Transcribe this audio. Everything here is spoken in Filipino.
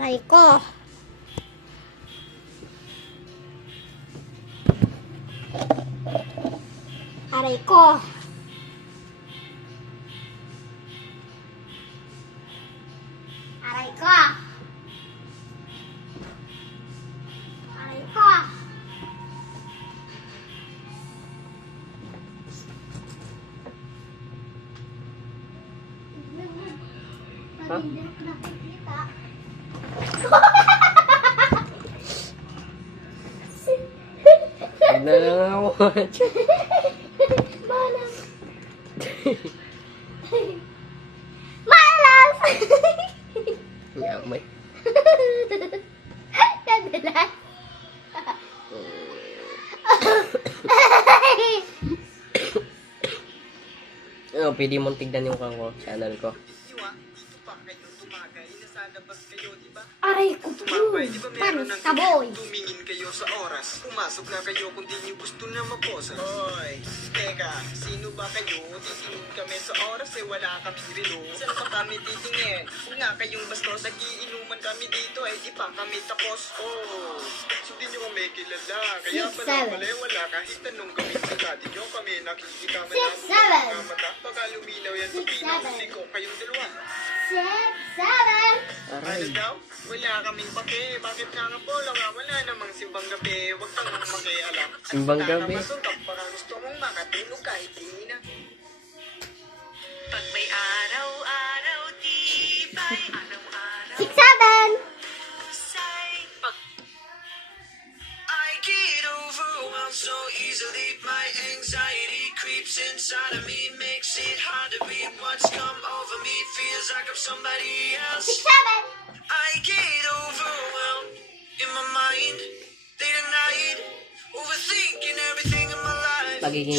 Aray ko. Aray ko. Aray ko. Aray ko. Ha? Hindi ko nakikita. Huwag na lang ako. Malas. Malas! Yamay. Kadalas. Ano, pwede mong tignan yung channel ko. Dito pa kayo tumagay, nasa labas kayo, di ba? Aray ko po. Tumambay, di ba meron Panis ng ka, boy. tumingin kayo sa oras? Pumasok na kayo kung di nyo gusto na maposa. Hoy, teka, sino ba kayo? Titingin kami sa oras, eh wala kaming relo. Saan pa kami titingin? Kung nga kayong bastos, nagiinuman kami dito, eh di pa kami tapos. Oh, hindi nyo kami kilala. Kaya Six, pala seven. mali, wala kahit anong gawin sa dati nyo. Kami nakikita mo Six, seven. mga mata. Baka luminaw yan sa Six, seven. pinahuli ko kayong dalawa. 6, 7. Ano Aray. daw? Wala kaming pake. Bakit nga nga po? Wala namang simbang gabi. Huwag kang makialam. Simbang gabi? Masundap para gusto mong makatulog kahit di na. Pag may araw-araw, tibay, araw-araw, 6, 7. say, pag I get overwhelmed so easily. My anxiety creeps inside of me, makes it hard to breathe. What's come over me feels like I'm somebody 6, else. 7. I get overwhelmed in my mind, late at night, overthinking everything in my life. Magiging